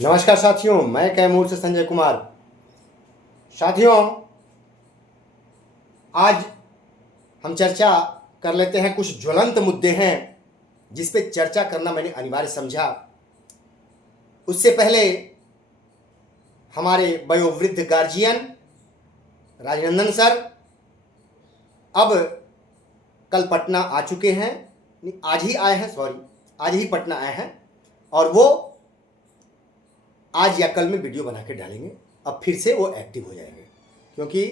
नमस्कार साथियों, मैं कैमूर से संजय कुमार। साथियों, आज हम चर्चा कर लेते हैं। कुछ ज्वलंत मुद्दे हैं जिस पे चर्चा करना मैंने अनिवार्य समझा। उससे पहले हमारे वयोवृद्ध गार्जियन राजनंदन सर अब कल पटना आ चुके हैं, आज ही आए हैं, आज ही पटना आए हैं और वो आज या कल में वीडियो बना के डालेंगे। अब फिर से वो एक्टिव हो जाएंगे, क्योंकि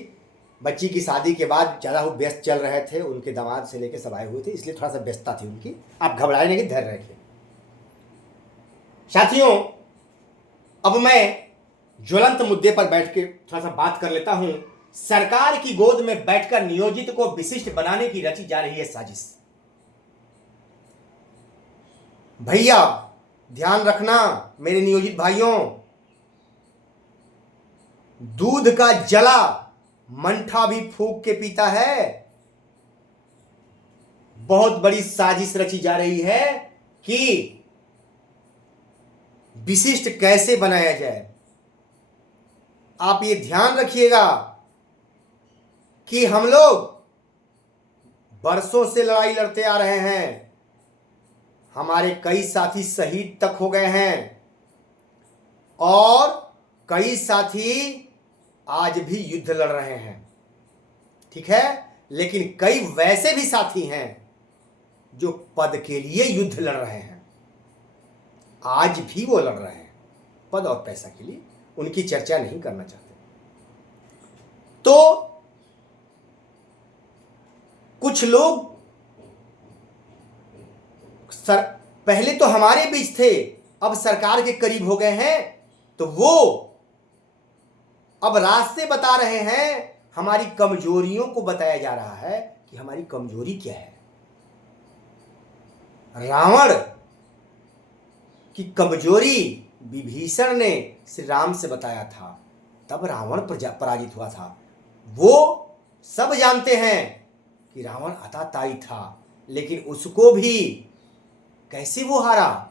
बच्ची की शादी के बाद ज़्यादा वो व्यस्त चल रहे थे। उनके दामाद से लेके सब आए हुए थे, इसलिए थोड़ा सा व्यस्तता थी उनकी। आप घबराए नहीं, धैर्य रखिए। साथियों, अब मैं ज्वलंत मुद्दे पर बैठ के थोड़ा सा बात कर लेता हूं। सरकार की गोद में बैठकर नियोजित को विशिष्ट बनाने की रची जा रही है साजिश। भैया ध्यान रखना मेरे नियोजित भाइयों, दूध का जला मंठा भी फूंक के पीता है। बहुत बड़ी साजिश रची जा रही है कि विशिष्ट कैसे बनाया जाए। आप ये ध्यान रखिएगा कि हम लोग बरसों से लड़ाई लड़ते आ रहे हैं। हमारे कई साथी शहीद तक हो गए हैं और कई साथी आज भी युद्ध लड़ रहे हैं, ठीक है। लेकिन कई वैसे भी साथी हैं जो पद के लिए युद्ध लड़ रहे हैं। आज भी वो लड़ रहे हैं पद और पैसा के लिए। उनकी चर्चा नहीं करना चाहते। तो कुछ लोग पहले तो हमारे बीच थे, अब सरकार के करीब हो गए हैं, तो वो अब रास्ते बता रहे हैं। हमारी कमजोरियों को बताया जा रहा है कि हमारी कमजोरी क्या है। रावण की कमजोरी विभीषण ने श्री राम से बताया था, तब रावण पराजित हुआ था। वो सब जानते हैं कि रावण आताताई था, लेकिन उसको भी कैसे वो हारा?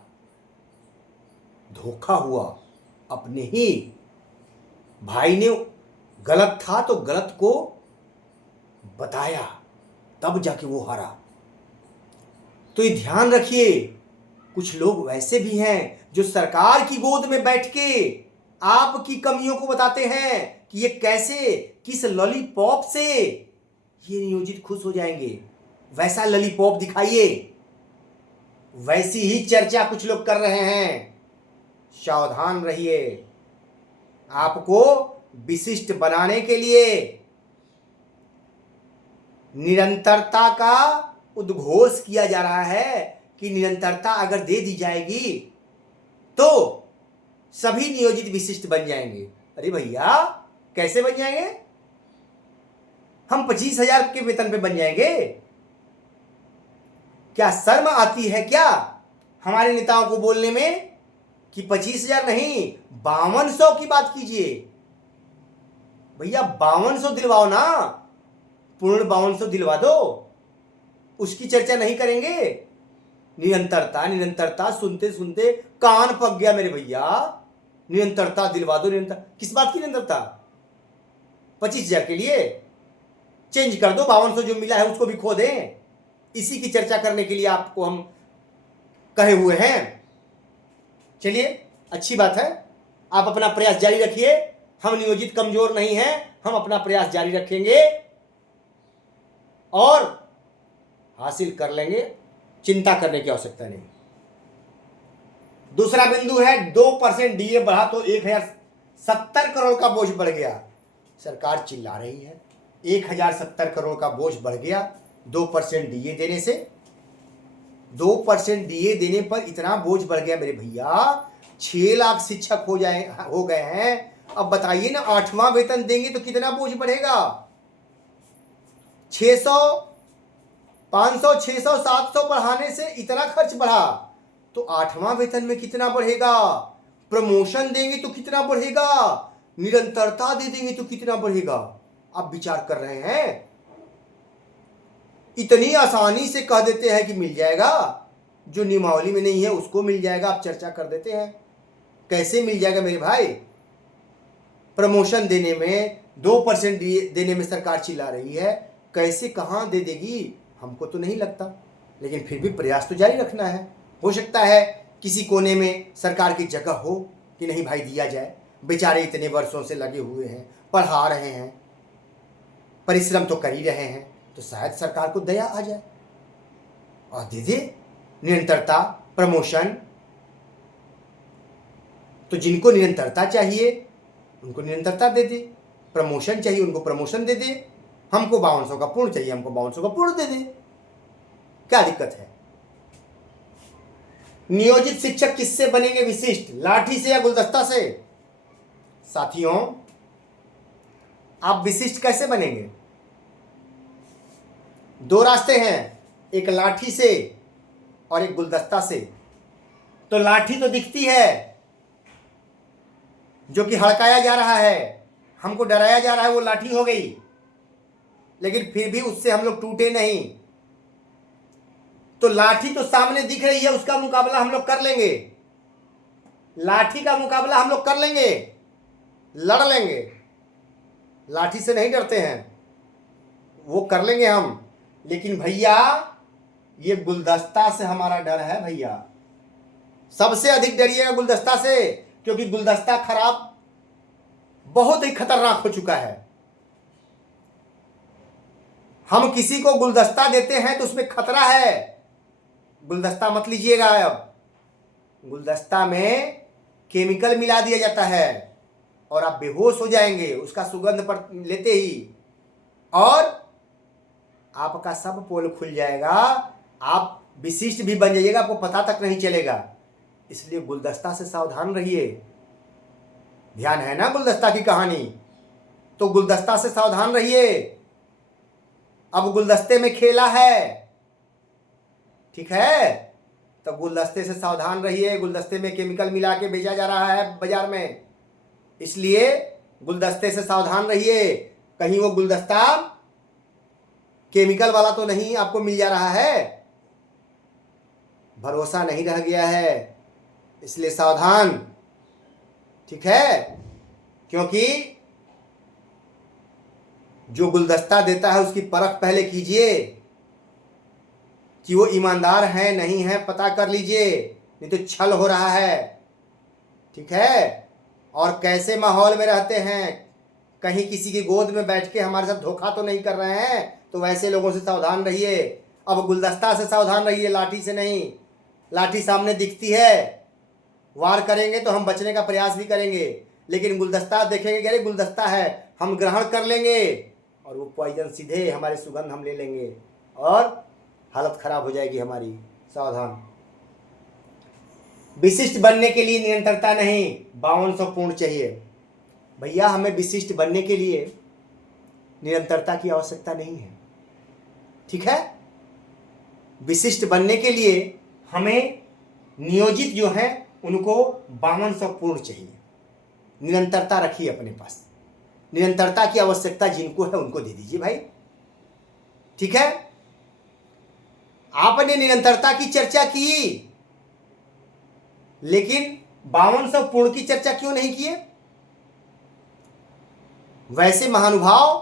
धोखा हुआ। अपने ही भाई ने गलत था तो गलत को बताया, तब जाके वो हारा। तो ये ध्यान रखिए, कुछ लोग वैसे भी हैं जो सरकार की गोद में बैठ के आपकी कमियों को बताते हैं कि ये कैसे, किस लॉलीपॉप से ये नियोजित खुश हो जाएंगे। वैसा लॉलीपॉप दिखाइए। वैसी ही चर्चा कुछ लोग कर रहे हैं। सावधान रहिए। आपको विशिष्ट बनाने के लिए निरंतरता का उद्घोष किया जा रहा है कि निरंतरता अगर दे दी जाएगी तो सभी नियोजित विशिष्ट बन जाएंगे। अरे भैया, कैसे बन जाएंगे? हम 25,000 के वेतन पे बन जाएंगे? क्या शर्म आती है क्या हमारे नेताओं को बोलने में कि 25,000 नहीं, 5200 की बात कीजिए। भैया 5200 दिलवाओ ना, पूर्ण 5200 दिलवा दो, उसकी चर्चा नहीं करेंगे। निरंतरता निरंतरता सुनते सुनते कान पक गया मेरे भैया। निरंतरता दिलवा दो। निरंतर किस बात की निरंतरता? 25,000 के लिए चेंज कर दो, 5200 जो मिला है उसको भी खो दें। इसी की चर्चा करने के लिए आपको हम कहे हुए हैं। चलिए, अच्छी बात है, आप अपना प्रयास जारी रखिए। हम नियोजित कमजोर नहीं हैं, हम अपना प्रयास जारी रखेंगे और हासिल कर लेंगे। चिंता करने की आवश्यकता नहीं। दूसरा बिंदु है 2% डीए बढ़ा तो 1070 करोड़ का बोझ बढ़ गया। सरकार चिल्ला रही है 1070 करोड़ का बोझ बढ़ गया 2% डीए देने से। 2% डीए देने पर इतना बोझ बढ़ गया मेरे भैया। 6 लाख शिक्षक हो गए हैं। अब बताइए ना, 8वां वेतन देंगे तो कितना बोझ बढ़ेगा? 600, 500, 600, 700 बढ़ाने से इतना खर्च बढ़ा, तो 8वां वेतन में कितना बढ़ेगा? प्रमोशन देंगे तो कितना बढ़ेगा? निरंतरता दे देंगे तो कितना बढ़ेगा? आप विचार कर रहे हैं? इतनी आसानी से कह देते हैं कि मिल जाएगा, जो नियमावली में नहीं है उसको मिल जाएगा, आप चर्चा कर देते हैं। कैसे मिल जाएगा मेरे भाई? प्रमोशन देने में 2% देने में सरकार चिल्ला रही है, कैसे कहाँ दे देगी हमको तो नहीं लगता, लेकिन फिर भी प्रयास तो जारी रखना है। हो सकता है किसी कोने में सरकार की जगह हो कि नहीं भाई दिया जाए, बेचारे इतने वर्षों से लगे हुए हैं, पढ़ा रहे हैं, परिश्रम तो कर ही रहे हैं, तो शायद सरकार को दया आ जाए और दे दे निरंतरता, प्रमोशन। तो जिनको निरंतरता चाहिए उनको निरंतरता दे दे, प्रमोशन चाहिए उनको प्रमोशन दे दे, हमको 5200 का पूर्ण चाहिए हमको 5200 का पूर्ण दे दे, क्या दिक्कत है? नियोजित शिक्षक किससे बनेंगे विशिष्ट? लाठी से या गुलदस्ता से? साथियों, आप विशिष्ट कैसे बनेंगे? 2 रास्ते हैं, एक लाठी से और एक गुलदस्ता से। तो लाठी तो दिखती है, जो कि हड़काया जा रहा है, हमको डराया जा रहा है, वो लाठी हो गई, लेकिन फिर भी उससे हम लोग टूटे नहीं। तो लाठी तो सामने दिख रही है, उसका मुकाबला हम लोग कर लेंगे, लाठी का मुकाबला हम लोग कर लेंगे, लड़ लेंगे। लाठी से नहीं डरते हैं, वो कर लेंगे हम। लेकिन भैया ये गुलदस्ता से हमारा डर है भैया, सबसे अधिक डरिएगा गुलदस्ता से, क्योंकि गुलदस्ता खराब बहुत ही खतरनाक हो चुका है। हम किसी को गुलदस्ता देते हैं तो उसमें खतरा है, गुलदस्ता मत लीजिएगा। अब गुलदस्ता में केमिकल मिला दिया जाता है और आप बेहोश हो जाएंगे उसका सुगंध पर लेते ही, और आपका सब पोल खुल जाएगा, आप विशिष्ट भी बन जाइएगा, आपको पता तक नहीं चलेगा। इसलिए गुलदस्ता से सावधान रहिए। ध्यान है ना गुलदस्ता की कहानी? तो गुलदस्ता से सावधान रहिए। अब गुलदस्ते में खेला है, ठीक है? तो गुलदस्ते से सावधान रहिए। गुलदस्ते में केमिकल मिला के बेचा जा रहा है बाजार में, इसलिए गुलदस्ते से सावधान रहिए। कहीं वो गुलदस्ता केमिकल वाला तो नहीं आपको मिल जा रहा है, भरोसा नहीं रह गया है, इसलिए सावधान, ठीक है? क्योंकि जो गुलदस्ता देता है उसकी परख पहले कीजिए कि वो ईमानदार है नहीं है, पता कर लीजिए, नहीं तो छल हो रहा है, ठीक है? और कैसे माहौल में रहते हैं, कहीं किसी की गोद में बैठ के हमारे साथ धोखा तो नहीं कर रहे हैं, तो वैसे लोगों से सावधान रहिए। अब गुलदस्ता से सावधान रहिए, लाठी से नहीं। लाठी सामने दिखती है, वार करेंगे तो हम बचने का प्रयास भी करेंगे, लेकिन गुलदस्ता देखेंगे कि अरे गुलदस्ता है, हम ग्रहण कर लेंगे और वो पॉइजन सीधे हमारे सुगंध हम ले लेंगे और हालत खराब हो जाएगी हमारी। सावधान। विशिष्ट बनने के लिए निरंतरता नहीं, 5200 पूर्ण चाहिए। भैया हमें विशिष्ट बनने के लिए निरंतरता की आवश्यकता नहीं है, ठीक है? विशिष्ट बनने के लिए हमें नियोजित जो है उनको 5200 पूर्ण चाहिए। निरंतरता रखिए अपने पास, निरंतरता की आवश्यकता जिनको है उनको दे दीजिए भाई, ठीक है? आपने निरंतरता की चर्चा की, लेकिन 5200 पूर्ण की चर्चा क्यों नहीं किए? वैसे महानुभाव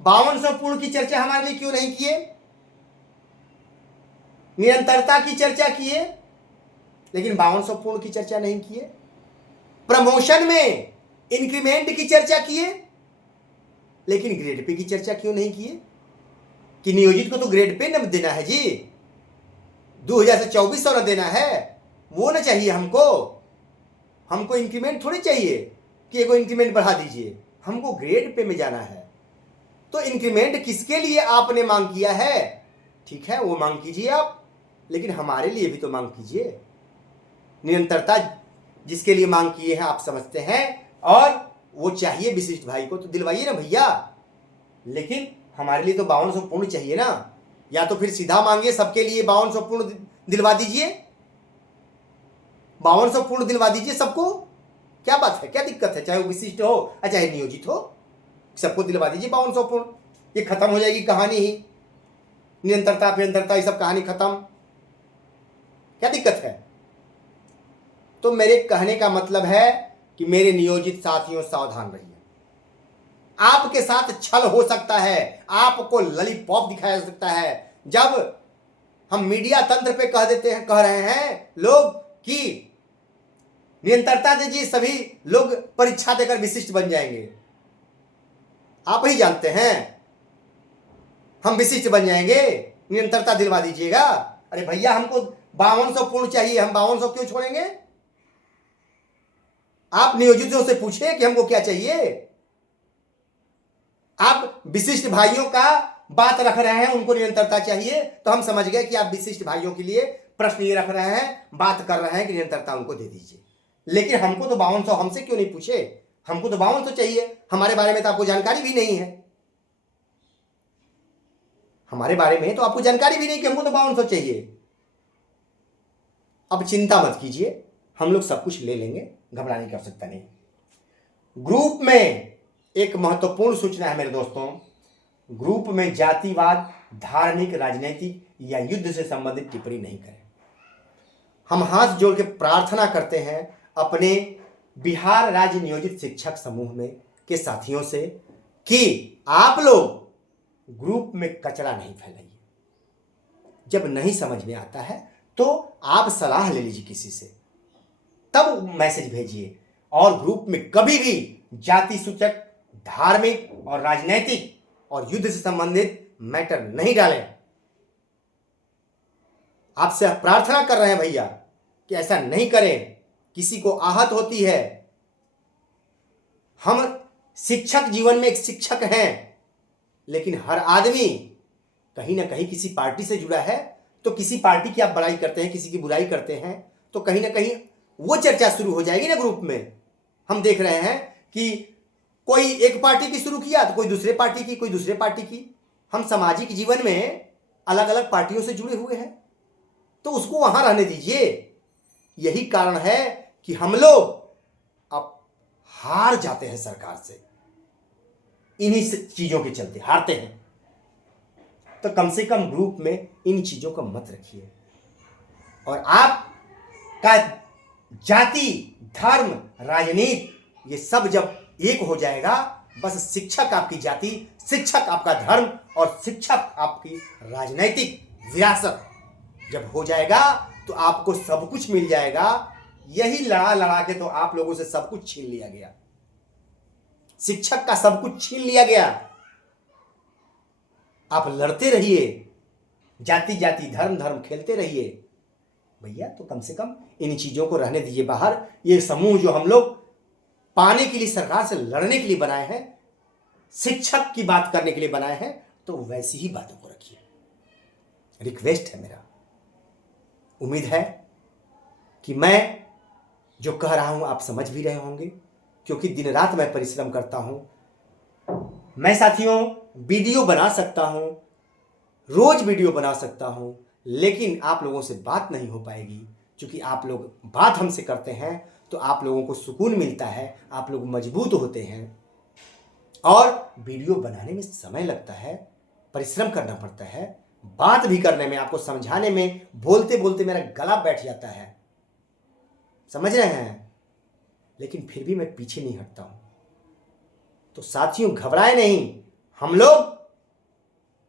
5200 पूर्ण की चर्चा हमारे लिए क्यों नहीं किए? निरंतरता की चर्चा किए, लेकिन 5200 पूर्ण की चर्चा नहीं किए। प्रमोशन में इंक्रीमेंट की चर्चा किए, लेकिन ग्रेड पे की चर्चा क्यों नहीं किए? कि नियोजित को तो ग्रेड पे न देना है जी, 2000 से 2400 न देना है, वो न चाहिए हमको। हमको इंक्रीमेंट थोड़ी चाहिए कि एगो इंक्रीमेंट बढ़ा दीजिए, हमको ग्रेड पे में जाना है। तो इंक्रीमेंट किसके लिए आपने मांग किया है, ठीक है, वो मांग कीजिए आप, लेकिन हमारे लिए भी तो मांग कीजिए। निरंतरता जिसके लिए मांग किए हैं आप समझते हैं, और वो चाहिए विशिष्ट भाई को, तो दिलवाइए ना भैया, लेकिन हमारे लिए तो 5200 पूर्ण चाहिए ना। या तो फिर सीधा मांगिए सबके लिए 5200 पूर्ण दिलवा दीजिए, 5200 पूर्ण दिलवा दीजिए सबको, क्या बात है, क्या दिक्कत है? चाहे वो विशिष्ट हो या चाहे नियोजित हो, सबको दिलवा दीजिए 5200 पूर्ण, ये खत्म हो जाएगी कहानी ही। निरंतरता फिरंतरता ये सब कहानी खत्म, क्या दिक्कत है? तो मेरे कहने का मतलब है कि मेरे नियोजित साथियों सावधान रहिए। आपके साथ छल हो सकता है, आपको लॉलीपॉप दिखाया जा सकता है। जब हम मीडिया तंत्र पे कह रहे हैं लोग कि निरंतरता दीजिए, सभी लोग परीक्षा देकर विशिष्ट बन जाएंगे। आप ही जानते हैं हम विशिष्ट बन जाएंगे, निरंतरता दिलवा दीजिएगा। अरे भैया, हमको 5200 पूर्ण चाहिए, हम 5200 क्यों छोड़ेंगे? आप नियोजितों से पूछिए कि हमको क्या चाहिए। आप विशिष्ट भाइयों का बात रख रहे हैं, उनको निरंतरता चाहिए, तो हम समझ गए कि आप विशिष्ट भाइयों के लिए प्रश्न ये रख रहे हैं, बात कर रहे हैं कि निरंतरता उनको दे दीजिए। लेकिन हमको तो 5200, हमसे क्यों नहीं पूछे? हमको तो 5200 चाहिए। हमारे बारे में तो आपको जानकारी भी नहीं है, हमारे बारे में तो आपको जानकारी भी नहीं कि हमको तो 5200 चाहिए। अब चिंता मत कीजिए, हम लोग सब कुछ ले लेंगे, घबराने की आवश्यकता नहीं। ग्रुप में एक महत्वपूर्ण सूचना है मेरे दोस्तों, ग्रुप में जातिवाद, धार्मिक, राजनीतिक या युद्ध से संबंधित टिप्पणी नहीं करें। हम हाथ जोड़ के प्रार्थना करते हैं अपने बिहार राज्य नियोजित शिक्षक समूह में के साथियों से कि आप लोग ग्रुप में कचरा नहीं फैलाइए। जब नहीं समझ में आता है तो आप सलाह ले लीजिए किसी से, तब मैसेज भेजिए। और ग्रुप में कभी भी जाति सूचक, धार्मिक और राजनीतिक और युद्ध से संबंधित मैटर नहीं डालें। आपसे प्रार्थना कर रहे हैं भैया कि ऐसा नहीं करें, किसी को आहत होती है। हम शिक्षक जीवन में एक शिक्षक हैं, लेकिन हर आदमी कहीं ना कहीं किसी पार्टी से जुड़ा है, तो किसी पार्टी की आप बड़ाई करते हैं, किसी की बुराई करते हैं, तो कहीं ना कहीं वो चर्चा शुरू हो जाएगी ना ग्रुप में। हम देख रहे हैं कि कोई एक पार्टी की शुरू किया तो कोई दूसरे पार्टी की, कोई दूसरे पार्टी की। हम सामाजिक जीवन में अलग अलग पार्टियों से जुड़े हुए हैं, तो उसको वहां रहने दीजिए। यही कारण है कि हम लोग अब हार जाते हैं सरकार से, इन्हीं चीजों के चलते हारते हैं। तो कम से कम ग्रुप में इन चीजों को मत रखिए। और आपका जाति, धर्म, राजनीति ये सब जब एक हो जाएगा, बस शिक्षक आपकी जाति, शिक्षक आपका धर्म और शिक्षक आपकी राजनीतिक विरासत जब हो जाएगा तो आपको सब कुछ मिल जाएगा। यही लड़ा लड़ा के तो आप लोगों से सब कुछ छीन लिया गया, शिक्षक का सब कुछ छीन लिया गया। आप लड़ते रहिए, जाति जाति, धर्म धर्म खेलते रहिए भैया। तो कम से कम इन चीजों को रहने दीजिए बाहर। ये समूह जो हम लोग पाने के लिए, सरकार से लड़ने के लिए बनाए हैं, शिक्षक की बात करने के लिए बनाए हैं, तो वैसी ही बातों को रखिए। रिक्वेस्ट है मेरा। उम्मीद है कि मैं जो कह रहा हूं आप समझ भी रहे होंगे, क्योंकि दिन रात मैं परिश्रम करता हूं। मैं साथियों वीडियो बना सकता हूं, रोज वीडियो बना सकता हूं, लेकिन आप लोगों से बात नहीं हो पाएगी। क्योंकि आप लोग बात हमसे करते हैं तो आप लोगों को सुकून मिलता है, आप लोग मजबूत होते हैं। और वीडियो बनाने में समय लगता है, परिश्रम करना पड़ता है, बात भी करने में, आपको समझाने में, बोलते बोलते मेरा गला बैठ जाता है, समझ रहे हैं। लेकिन फिर भी मैं पीछे नहीं हटता हूं। तो साथियों घबराए नहीं, हम लोग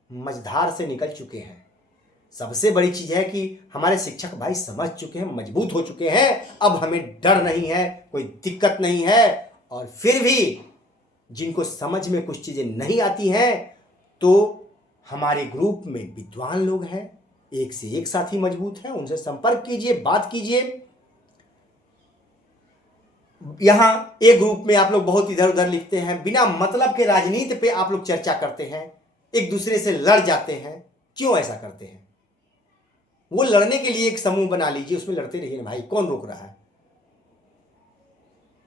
मझधार से निकल चुके हैं। सबसे बड़ी चीज है कि हमारे शिक्षक भाई समझ चुके हैं, मजबूत हो चुके हैं। अब हमें डर नहीं है, कोई दिक्कत नहीं है। और फिर भी जिनको समझ में कुछ चीजें नहीं आती हैं, तो हमारे ग्रुप में विद्वान लोग हैं, एक से एक साथी मजबूत हैं, उनसे संपर्क कीजिए, बात कीजिए। यहां एक ग्रुप में आप लोग बहुत इधर उधर लिखते हैं, बिना मतलब के राजनीति पे आप लोग चर्चा करते हैं, एक दूसरे से लड़ जाते हैं। क्यों ऐसा करते हैं? वो लड़ने के लिए एक समूह बना लीजिए, उसमें लड़ते रहिए ना भाई, कौन रोक रहा है?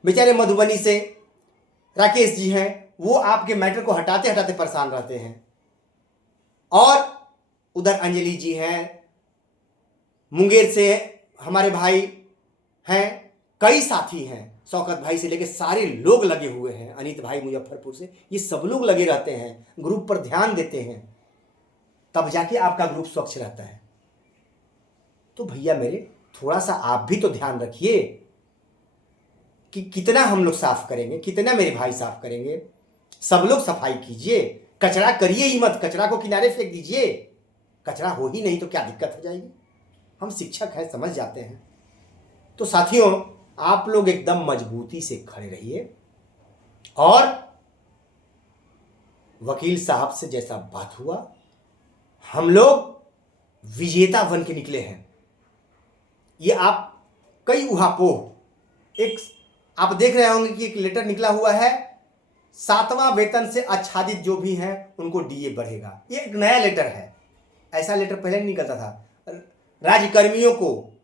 बेचारे मधुबनी से राकेश जी हैं, वो आपके मैटर को हटाते हटाते परेशान रहते हैं। और उधर अंजलि जी हैं, मुंगेर से हमारे भाई हैं, कई साथी हैं, शौकत भाई से लेके सारे लोग लगे हुए हैं, अनित भाई मुजफ्फरपुर से, ये सब लोग लगे रहते हैं, ग्रुप पर ध्यान देते हैं, तब जाके आपका ग्रुप स्वच्छ रहता है। तो भैया मेरे, थोड़ा सा आप भी तो ध्यान रखिए। कि कितना हम लोग साफ करेंगे, कितना मेरे भाई साफ करेंगे। सब लोग सफाई कीजिए, कचरा करिए ही मत, कचरा को किनारे फेंक दीजिए। कचरा हो ही नहीं तो क्या दिक्कत हो जाएगी। हम शिक्षक हैं, समझ जाते हैं। तो साथियों, आप लोग एकदम मजबूती से खड़े रहिए और वकील साहब से जैसा बात हुआ, हम लोग विजेता बन के निकले हैं। ये आप कई उहापोह, एक आप देख रहे होंगे कि एक लेटर निकला हुआ है, 7वां वेतन से आच्छादित जो भी हैं उनको डीए बढ़ेगा। ये एक नया लेटर है, ऐसा लेटर पहले नहीं निकलता था। राज्यकर्मियों को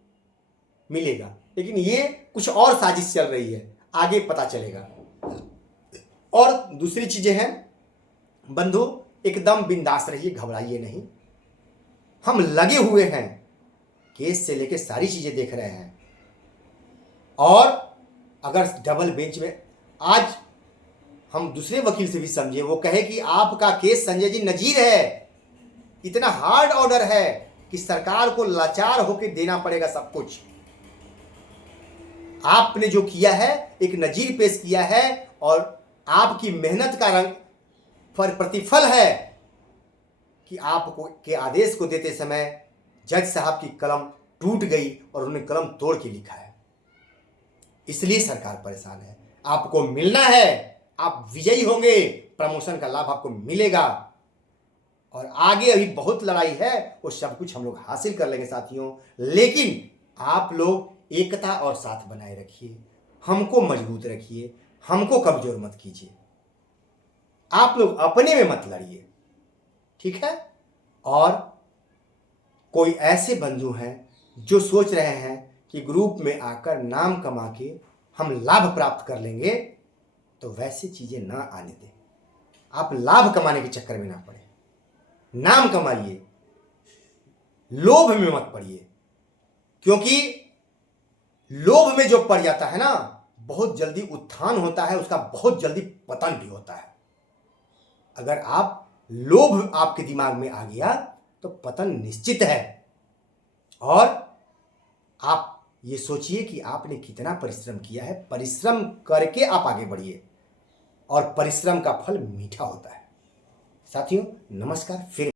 मिलेगा, लेकिन ये कुछ और साजिश चल रही है, आगे पता चलेगा। और दूसरी चीजें हैं, बंधु एकदम बिंदास रहिए, घबराइए नहीं। हम लगे हुए हैं, केस से लेकर सारी चीजें देख रहे हैं। और अगर डबल बेंच में आज हम दूसरे वकील से भी समझे, वो कहे कि आपका केस संजय जी नजीर है, इतना हार्ड ऑर्डर है कि सरकार को लाचार होकर देना पड़ेगा सब कुछ। आपने जो किया है एक नजीर पेश किया है और आपकी मेहनत का रंग प्रतिफल है कि आपको के आदेश को देते समय जज साहब की कलम टूट गई और उन्होंने कलम तोड़ के लिखा है। इसलिए सरकार परेशान है। आपको मिलना है, आप विजयी होंगे, प्रमोशन का लाभ आपको मिलेगा और आगे अभी बहुत लड़ाई है, वो सब कुछ हम लोग हासिल कर लेंगे साथियों। लेकिन आप लोग एकता और साथ बनाए रखिए, हमको मजबूत रखिए, हमको कमजोर मत कीजिए। आप लोग अपने में मत लड़िए, ठीक है। और कोई ऐसे बंधु हैं जो सोच रहे हैं कि ग्रुप में आकर नाम कमा के हम लाभ प्राप्त कर लेंगे, तो वैसी चीजें ना आने दें। आप लाभ कमाने के चक्कर में ना पड़े, नाम कमाइए, लोभ में मत पड़िए। क्योंकि लोभ में जो पड़ जाता है ना, बहुत जल्दी उत्थान होता है, उसका बहुत जल्दी पतन भी होता है। अगर आप लोभ आपके दिमाग में आ गया तो पतन निश्चित है। और आप ये सोचिए कि आपने कितना परिश्रम किया है, परिश्रम करके आप आगे बढ़िए और परिश्रम का फल मीठा होता है। साथियों नमस्कार, फिर